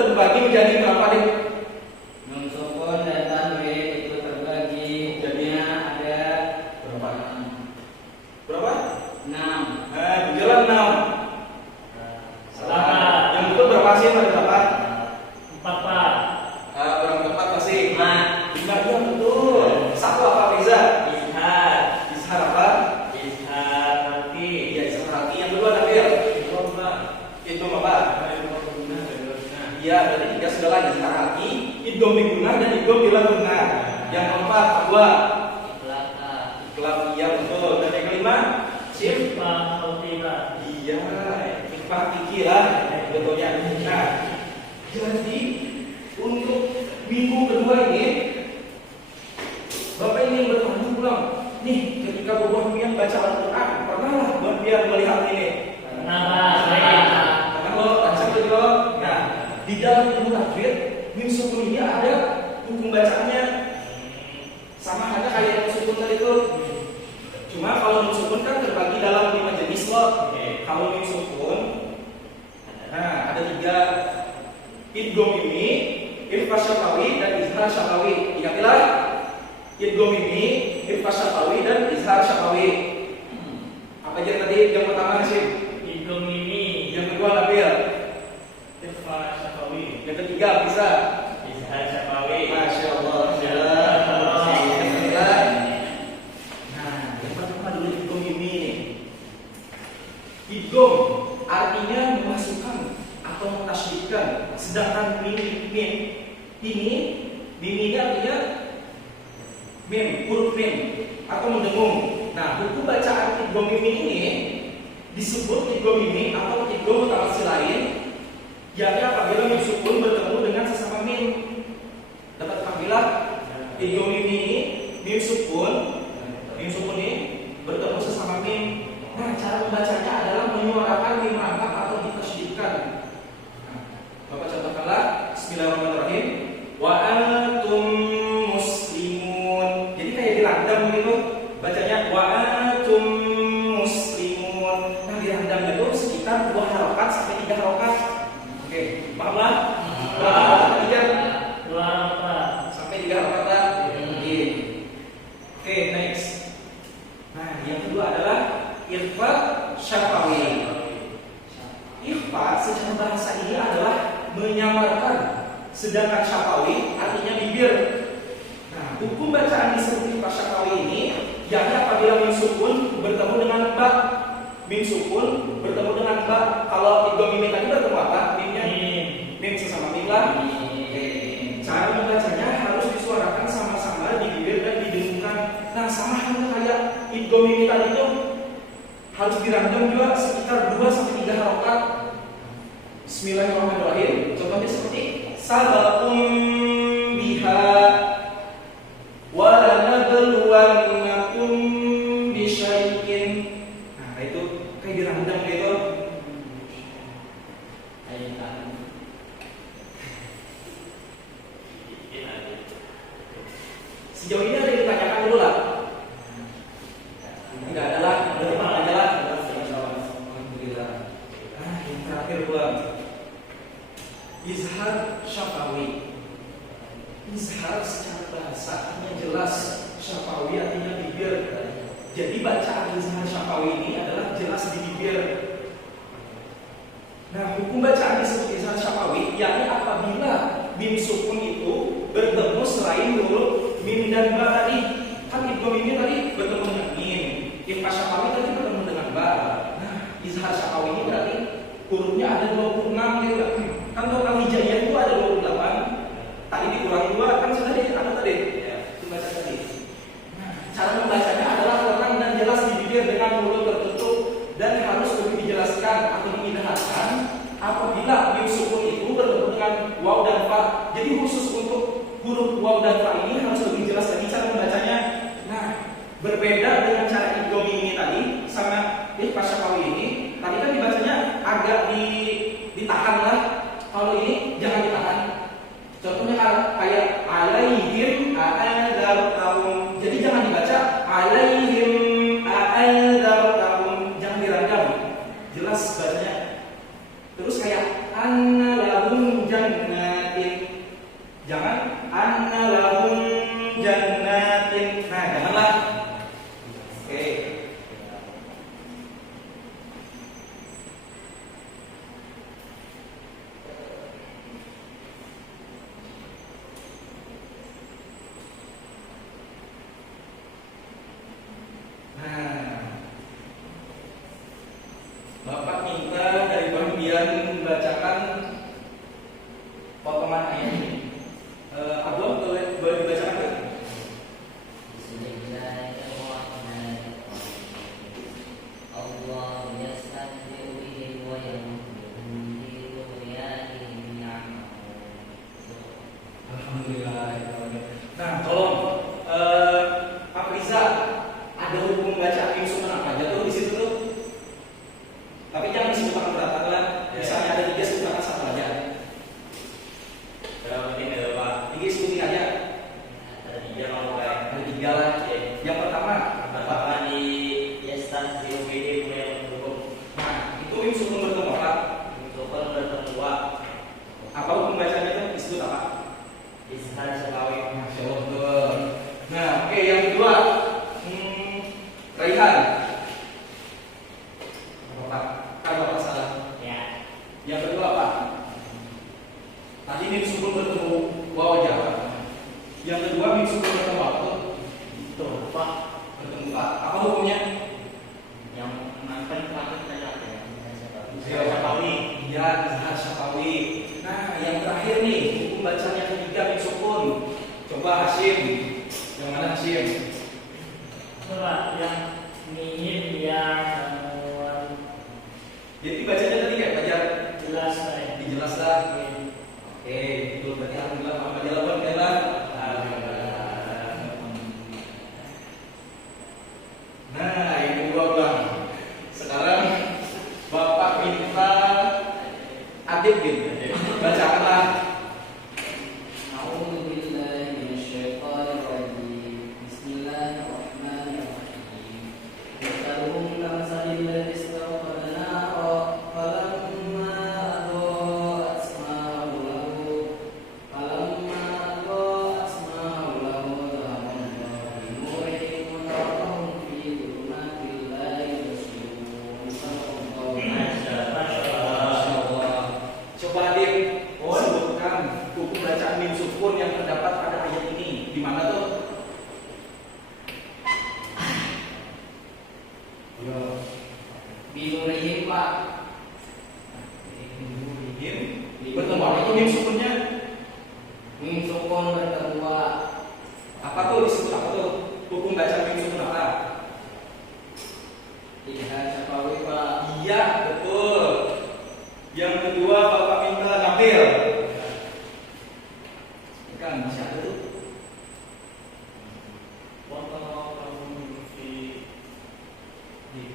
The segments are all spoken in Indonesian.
terbagi menjadi berapa deh? Nun sukun dan tanwin itu terbagi jadinya ada berapa? Berapa? 6. Berjalan 6. Salah. Yang betul berapa sih? Ada berapa? 4 Pak. Kurang tepat masih. 5. 5 iya betul. Satu apa Riza? Izhar. Izhar apa? Izhar nanti. Iya izhar hati. Yang kedua Nabil. Itu apa? Iya berarti 3 sudah lagi izhar hati, idgham bigunnah dan idgham bila gunnah. Yang keempat apa? Iklab iya betul. Dan yang kelima? Sif. Pak Alfiba. Iya, ikhfah fikih lah betulnya. Nah, jadi untuk minggu kedua ini, Bapak ingin bertanya pulang. Nih, ketika Bapak Mian baca Al-Quran, pernah lah Bapak Mian melihat ini? Karena kalau sampai dulu, nah di dalam ilmu tajwid, mim sukun ini ada hukum bacaannya, sama halnya kayak yang sukun tadi itu. Cuma kalau mim sukun kan terbagi dalam 5 jenis loh. Kalau mim sukun, nah ada 3 idgham mimi, ikhfa syafawi dan izhar syafawi. Ingatlah, idgham mimi, ikhfa syafawi dan izhar syafawi. Apa aja tadi yang pertama sih? Idgham ini. Yang kedua Nabil. Ikhfa syafawi. Yang ketiga bisa. Izhar syafawi. Masya Allah. Nah, yang pertama dulu idgham mimi. Idgham artinya memasukkan atau mentasydidkan, sedangkan mim ini artinya mim, huruf mim atau mendengung. Nah, hukum bacaan idgham mim ini disebut idgham mim atau idgham mutawasil lain, yakni apabila mim sukun bertemu dengan sesama mim. Dapat apabila idgham mim ini mim sukun ini bertemu sesama mim. Nah, cara membacanya adalah menyuarakan mim rangkap atau ditasydidkan. Bapak contohkanlah Bismillahirrahmanirrahim. Wa antum muslimun. Jadi kayak dirandam gitu bacanya wa antum muslimun. Nah, dirandamnya itu sekitar 2 harokat sampai 3 harokat. Oke, paham lah? Tiga 2 Pak. sampai 3 harokat lah. Oke, next. Nah, yang kedua adalah ikhfa syafawi. Ikhfa secara bahasa ini adalah menyamarkan, sedangkan syafawi artinya bibir. Nah, hukum bacaan disebut ikhfa syafawi ini yakni apabila mim sukun bertemu dengan ba. Mim sukun bertemu dengan ba. Kalau idgham mim tadi bertemu apa? Mimnya mim sesama mim lah. Cara membacanya harus disuarakan sama-sama di bibir dan didengungkan. Nah, sama halnya kayak idgham mim tadi itu harus dirandam juga sekitar 2 sampai 3 harokat. Bismillahirrahmanirrahim. Contohnya seperti sabaqum biha wa lanabluwannakum bisyai'in. Nah, itu kayak dirandam gitu. Sejauh ini ada yang ditanyakan dulu lah. Tidak ada lah, berdepan aja lah. Alhamdulillah. Yang terakhir pula izhar syafawi. Izhar secara bahasa artinya jelas, syafawi artinya bibir. Jadi bacaan izhar syafawi ini adalah jelas di bibir. Nah, hukum bacaan disebut izhar syafawi yakni apabila mim sukun itu bertemu selain huruf mim dan ba tadi. Kan idgham mim tadi bertemu dengan mim, ikhfa syafawi tadi bertemu dengan ba. Nah, izhar syafawi ini berarti hurufnya ada 26 gitu. Kan total hijaiyah itu ada 28. Tadi dikurangi 2 kan sudah ada tadi. Ya, dibaca tadi. Nah, cara membacanya adalah terang dan jelas di bibir dengan mulut tertutup dan harus lebih dijelaskan atau diindahkan apabila mim sukun itu bertemu dengan waw dan fa. Jadi khusus untuk huruf waw dan fa ini harus lebih jelas lagi cara membacanya. Nah, berbeda dengan cara idgham ini tadi sama ikhfa syafawi ini. Tadi kan dibacanya agak ditahan lah. Kalau ini jangan ditahan. Contohnya kayak alaihim a'adzartahum. Jadi jangan dibaca alaihim a'adzartahum. Jangan dirandam. Jelas bacanya. Terus kayak anna lahum jannah anna lahum jannatin. Nah, janganlah. Oke. Nah, Bapak minta dari bagian membacakan potongan ayat ini. Abdul boleh dibacakan nggak? Alhamdulillah. Nah, tolong Pak Riza, ada hukum baca instrumen apa aja tuh di situ tuh? Tapi jangan disebutkan berat lah. Misalnya ada 3, sebutkan 1 aja. Berapa penting ada Pak? 3 sebutin aja. Ada 3 kalau kayak. Ada 3 lah. Yang pertama, Pertama di Yestan COBD yang mendukung. nah itu instrumen bertemu apa? Sopon bertemu. Apa hukum bacanya tuh disebut apa? Ishal Syafawi. Masya Allah. Nah, oke, yang kedua, Raihan. Bapak, kalau Bapak salah. Ya. Yang kedua apa? Tadi mim sukun bertemu waw Jawa. Yang kedua mim sukun bertemu apa tuh? Itu Pak. Bertemu Pak. Apa hukumnya? Yang mantan terakhir saya ya. Ishal Syafawi. Iya, Ishal Syafawi. Nah, yang terakhir nih, hukum bacanya ketiga mim sukun. Coba Hashim. Yang mana Hashim? Coba yang minim yang Jadi bacanya tadi kayak belajar jelas saya. dijelas lah. Oke, itu berarti alhamdulillah Muhammad jalan lah. Nah, yang kedua Bang. Sekarang Bapak minta adik gitu. Bacakanlah. Coba adik sebutkan hukum bacaan mim sukun yang terdapat pada ayat ini. Di mana tuh? Binurihim Pak. Bertemu apa itu mim sukunnya? Mim sukun bertemu Pak. Apa tuh disebut apa tuh? Hukum bacaan mim sukun apa? Ishal Syafawi Pak. Iya, betul. Yang kedua Bapak minta Nabil. Kan masih ada tuh.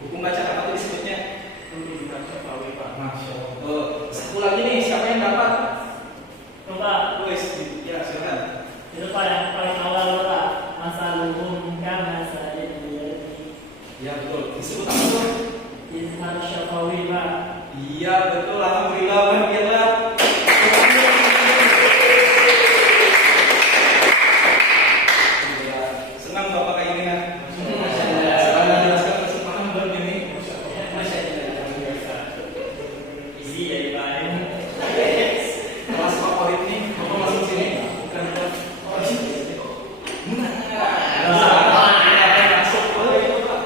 Hukum bacaan apa tuh disebutnya? Masya Allah. Satu lagi nih, siapa yang dapat? Coba Wes, ya silakan. itu Pak yang paling awal Pak. Masaluhum kama sayyidiyati. Ya betul. Disebut apa tuh? Ishal Syafawi Pak. Iya betul. Alhamdulillah. Alhamdulillah. Senang Bapak kayak gini ya. Sekarang menjelaskan kesempatan baru ini. Isi jadi Pak. Kelas favorit nih, Bapak masuk sini. Bukan buat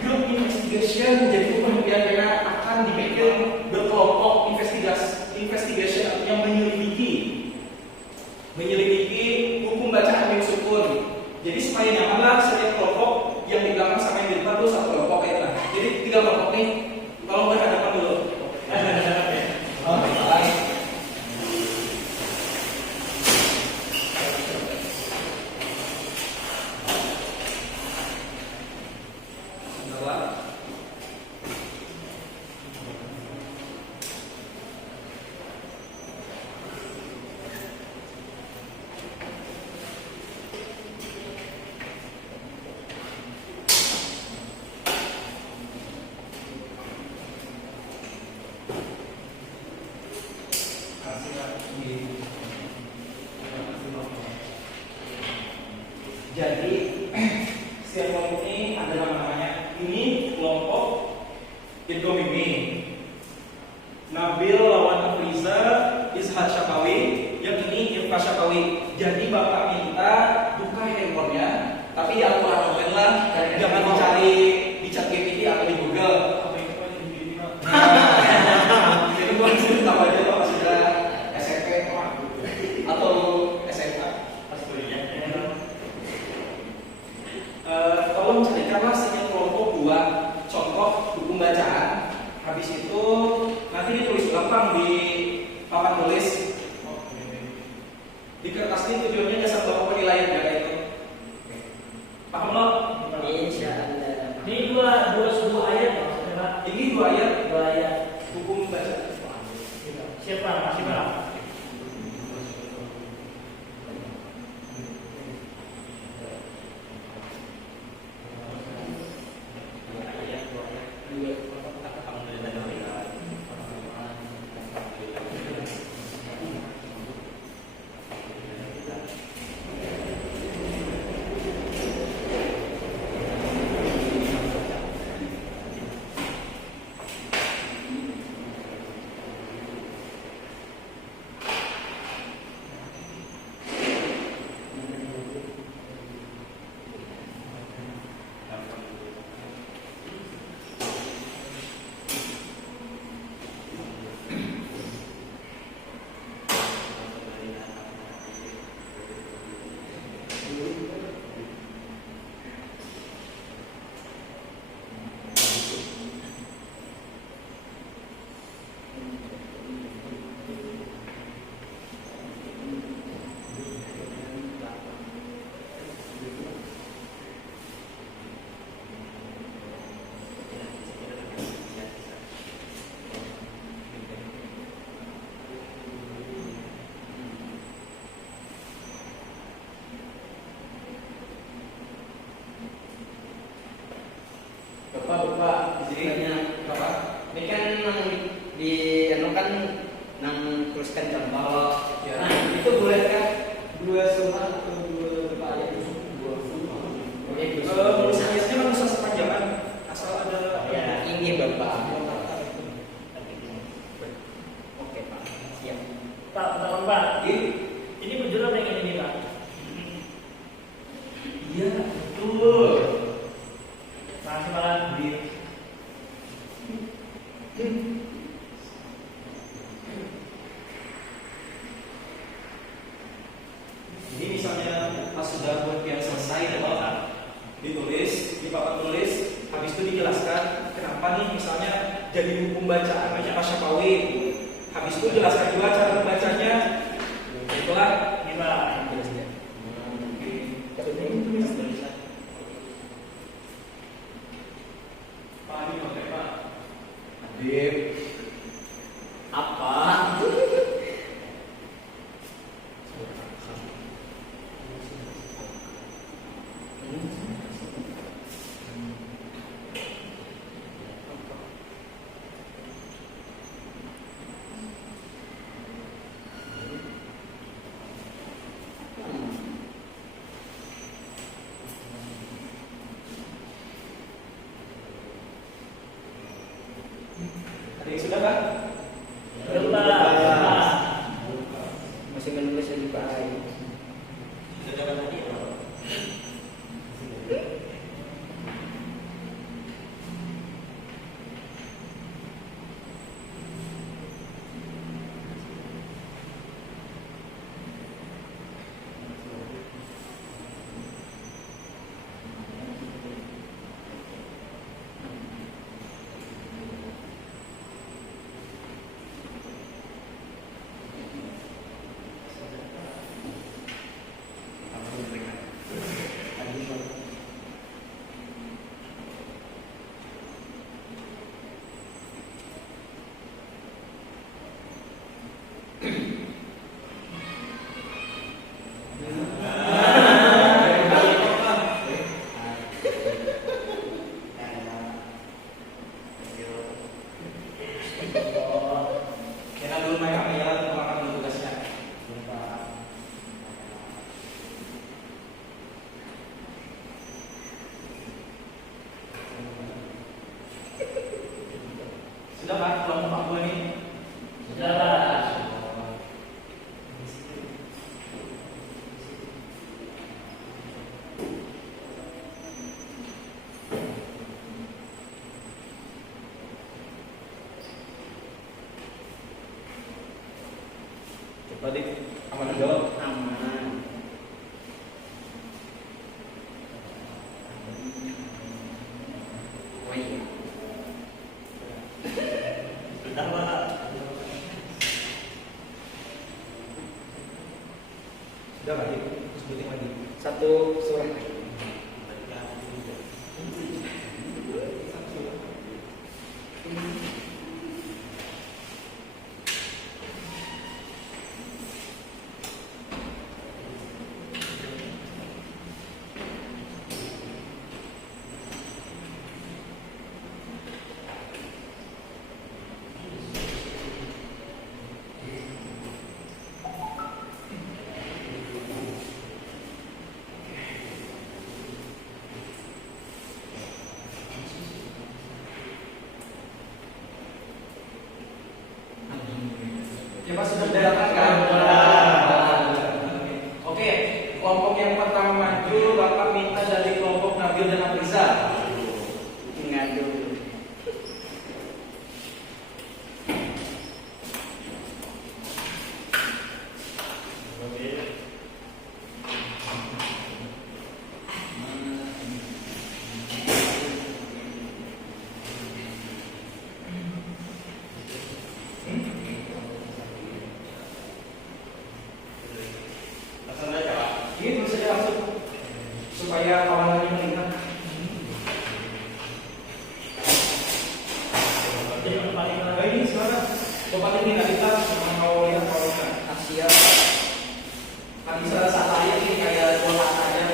grup investigation. Jadi pemimpin akan dibikin berkelompok investigation yang menyelidiki hukum bacaan mim sukun. Jadi supaya nyamanlah setiap kelompok yang di belakang sama yang di depan tuh satu kelompok kayak nah. Jadi 3 kelompok nih, tolong berhadapan dulu. Sebentar. Jadi setiap kelompok ini ada nama-namanya. Ini kelompok Idgham Mimi. Nabil lawan Afriza, Ishaq Syafawi, yang ini Irfan Syafawi. Jadi Bapak minta buka handphonenya, tapi ya Al-Quran online lah, jangan dicari di chat GPT atau di Google. Jadi gua harus tahu aja Bapak sudah SMP atau SMA. Tolong carikanlah setiap kelompok 2 contoh buku bacaan. Habis itu nanti ditulis gampang di papan tulis. Di kertas ini tujuannya dasar bapak penilaian ya itu. Paham lo? Insya Allah. Ini dua ayat maksudnya Pak. Ini 2 ayat Dua ayat. hukum baca. Siapa? Masih Pak. Bapak di sini Bapak. Ini kan nang di anu kan nang tuliskan contoh. Ya. Nah, itu boleh kan 2 surah atau 2 ayat itu 2 surah. Oke, Nulis ayatnya nggak usah sepanjangan, asal ada ya, ini Bapak. Oke, Pak. Siap. Pak, bentar Pak. Ini. Ini berjudul yang ini Pak. Iya betul. Makasih Pak. Ini misalnya pas sudah buat yang selesai Bapak ditulis di papan tulis, habis itu dijelaskan kenapa nih misalnya jadi hukum bacaan baca Syafawi. Habis itu jelaskan juga cara membacanya. Itulah Ini Pak. Pak ini pakai Pak. Adib. Apa? sebutin lagi. Satu surah. Ya Pak sudah didapatkan. Oke, kelompok yang pertama maju, Bapak minta dari kelompok Nabil dan Afriza. Ngadu. Ini terus saja langsung supaya kawan lagi melihat. Jadi paling Nah, ini sekarang Bapak ini kita mau lihat kawannya. Asia. Kan bisa satu aja ini kayak dua kata aja.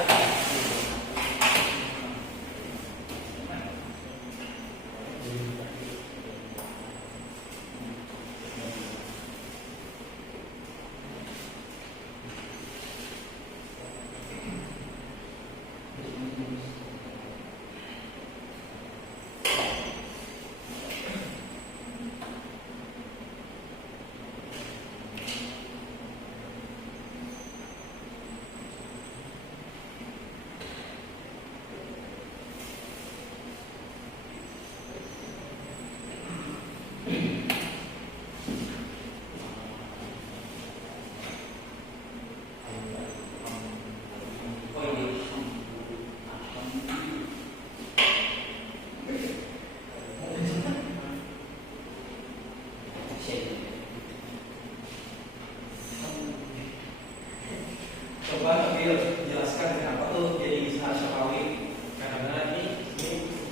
Coba Nabil jelaskan kenapa tuh jadi Ishaq Syafawi. karena ini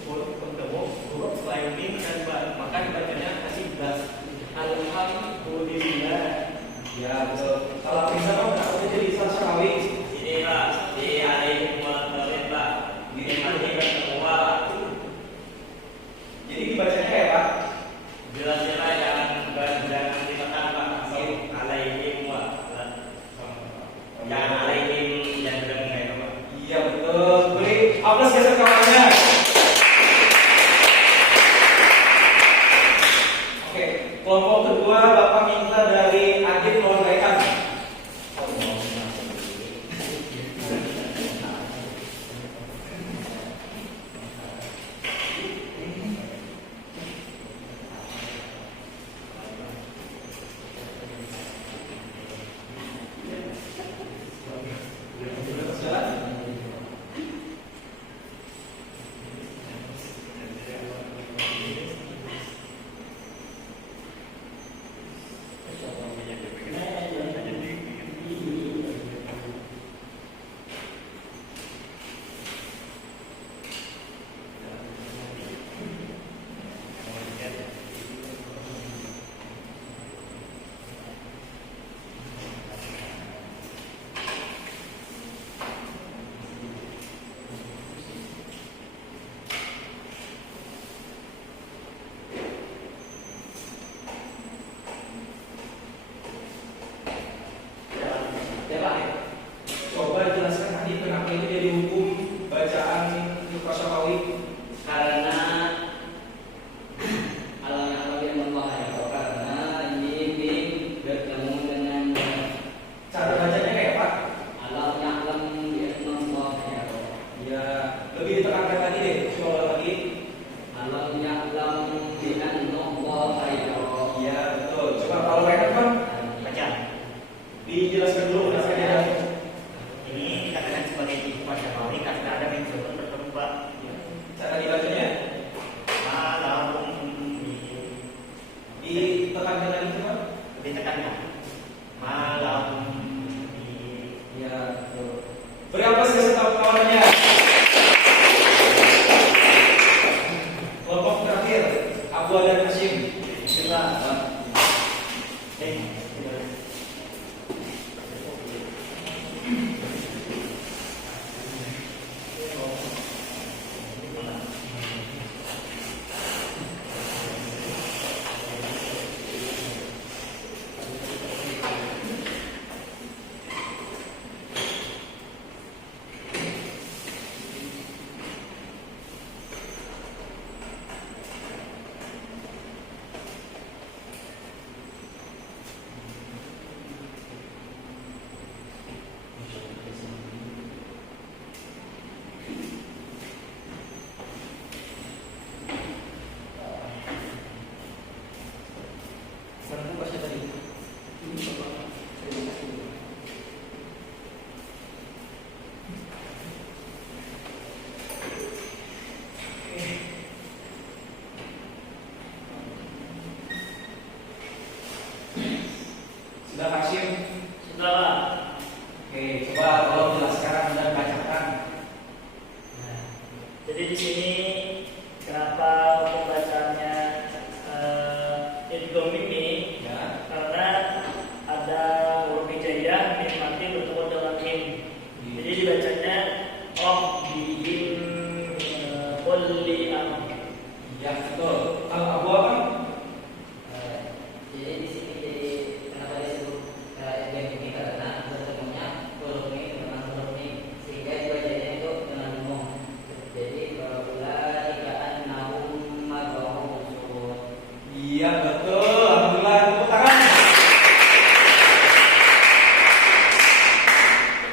bertemu huruf selain mim dan ba, maka dibacanya asibas. Alhamdulillah. Ya betul. Kalau Afriza mau kenapa jadi Ishaq Syafawi? Ini Pak, di alaihi wasallam Pak. Ini artinya semua. Jadi dibacanya ya Pak? Jelasnya Pak, jangan ditekan Pak. Alaihi wa. Jangan alaihim, jangan bilang kayak Pak. Iya betul. Beri aplaus geser kawannya. Oke, kelompok kedua Bapak minta dari Adit Lawan Raihan. Beri apa sih setiap kawannya? Kelompok terakhir, Abu dan Hashim. Kita. Sudah Hashim? Sudah, Pak. Oke, coba tolong jelaskan dan bacakan. Nah, jadi di sini kenapa pembacaannya idgham ini? Ya. Karena ada huruf hijaiyah mim mati bertemu dengan mim. Jadi dibacanya bihim kulli am. Ya, betul. Kalau Abu apa? Jadi di sini jadi kenapa disebut idgham ini karena bertemunya huruf mim dengan huruf mim sehingga dibacanya itu dengan umum. Jadi bila ikaan nahum madhahum usul. Iya, betul. Alhamdulillah, tepuk tangan.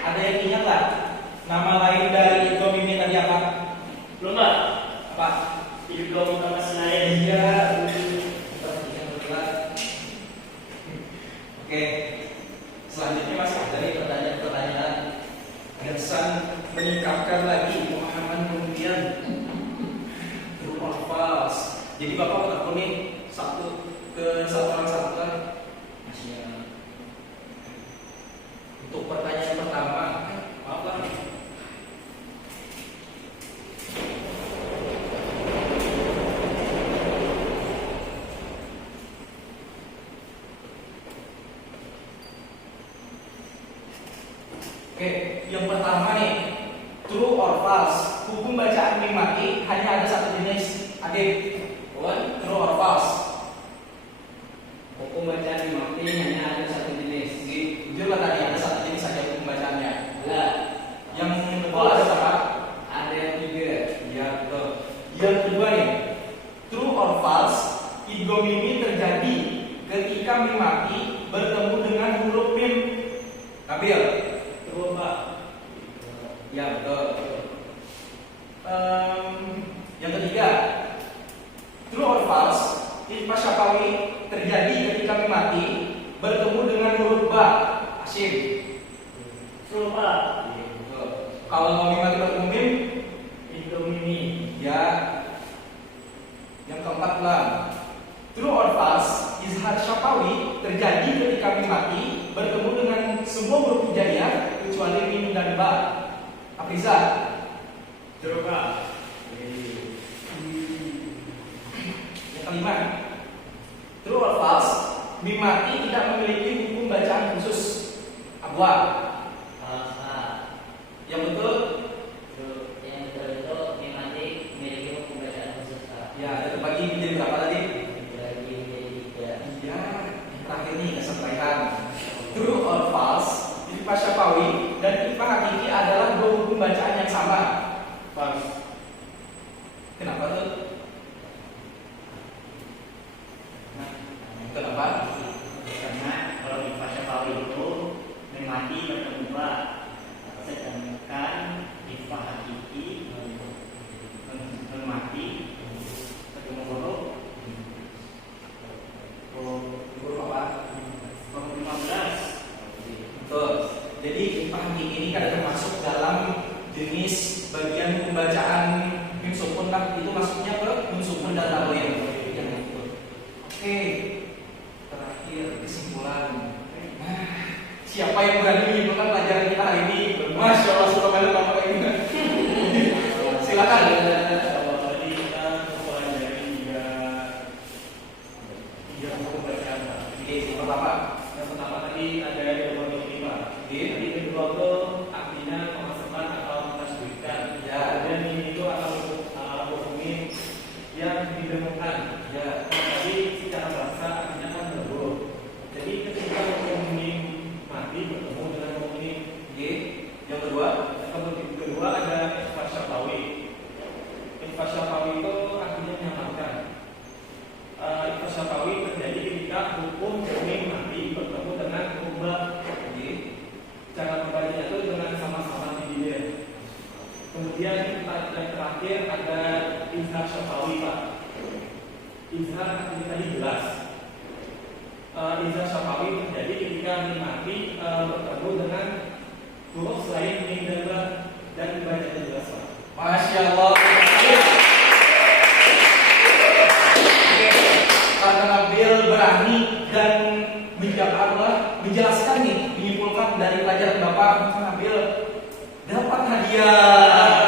Ada yang ingat nggak? Nama lain dari idgham ini tadi apa? Belum, Pak. Apa? Idgham utama lain. Iya. Oke. Selanjutnya masih ada nih pertanyaan-pertanyaan. Gersan meningkatkan lagi pemahaman kemudian huruf. Jadi Bapak ketemu nih satu orang satu kan. Untuk pertanyaan pertama, apa? Oke, yang pertama nih, true or false? Hukum bacaan mim mati hanya ada satu jenis. Adib, true or false? Hukum bacaan mim mati hanya ada satu jenis. Jujur lah tadi ada satu jenis saja hukum bacaannya. Lah, Yang kedua ada apa? ada yang tiga. Ya betul. Yang kedua nih, true or false? Idgham ini terjadi ketika mim mati bertemu dengan huruf mim. Nabil, True, Pak. ya betul. Yang ketiga, true or false? Ikhfa syafawi terjadi ketika mim mati bertemu dengan huruf ba. Asyik. True, Pak. Kalau mau mim mati bertemu mim, Idgham ini. ya. Yang keempat lah, true or false? Izhar syafawi terjadi ketika mim mati bertemu dengan semua huruf hijaiyah kecuali mim dan ba. Afriza. True, Pak. Yang kelima, true or false? Mim mati tidak memiliki hukum bacaan khusus. Abwa. Yang betul? Yang betul itu mim mati memiliki hukum bacaan khusus. Ya, ada terbagi menjadi berapa tadi? Lagi menjadi tiga. Iya, yang terakhir nih kesampaian. True or false? Ikhfa syafawi dan ikhfa hakiki adalah dua hukum bacaan yang sama. False. Kenapa tuh? Nah, kenapa? Karena kalau di fase Pauli itu mim mati bertemu ba, sedangkan di fase hakiki mim mati bertemu huruf Huruf apa? huruf 15. Betul. Jadi ikhfa hakiki ini kan termasuk dalam jenis bagian pembacaan mim sukun kan, itu masuknya ke mim sukun dan tanwin. Oke, terakhir kesimpulan. Nah, siapa yang berani menyimpulkan pelajaran kita hari ini? Masya Allah, terakhir ada izhar syafawi Pak. Izhar ini tadi jelas. Izhar syafawi terjadi ketika mimati bertemu dengan huruf selain mim dan ba dan banyak jelas Pak. Masya Allah. Karena Nabil berani dan menjelaskan nih, menyimpulkan dari pelajaran Bapak, maka Nabil dapat hadiah.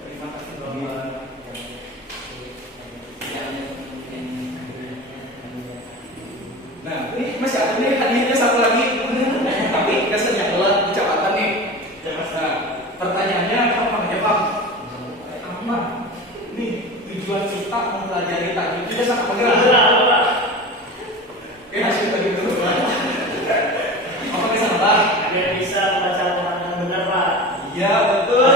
Terima kasih Bapak. Nah, ini masih ada nih hadiahnya satu lagi. Tapi kesannya telat ucapan nih. Nah, pertanyaannya apa namanya Pak? Apa? Nih tujuan kita mempelajari tadi kita sangat menggerak. Hasil tadi itu. Apa kesan Pak? Biar bisa membaca Al-Quran dengan benar Pak. Iya betul.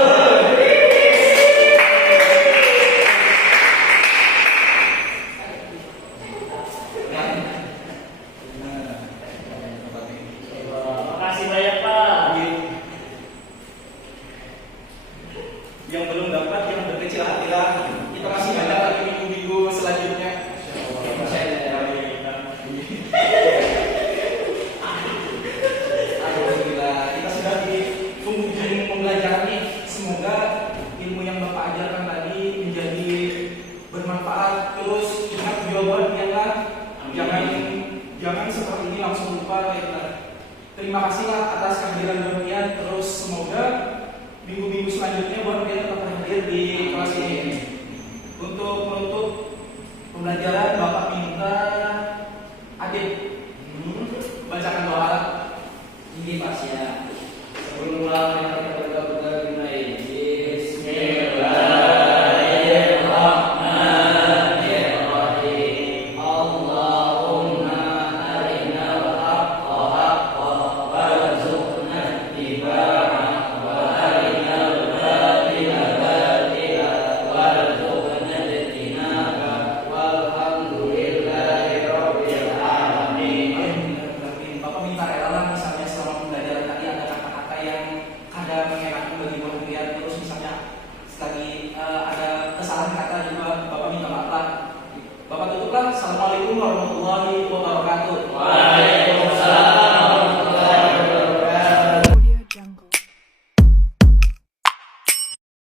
Makasih banyak Pak. Yang belum dapat yang berkecil hatilah. Kita masih banyak lagi minggu-minggu selanjutnya. Alhamdulillah kita sudah di penghujung pembelajaran nih. Semoga ilmu yang Bapak ajarkan tadi menjadi bermanfaat. Terus ingat jawabannya kan. Jangan seperti ini langsung lupa ya. Terima kasihlah atas kehadiran Bapak. Terus semoga minggu-minggu selanjutnya Bapak tetap hadir di kelas ini. Untuk menutup pembelajaran Bapak minta Adit bacakan doa. Ini Pak ya. Sebelum mulai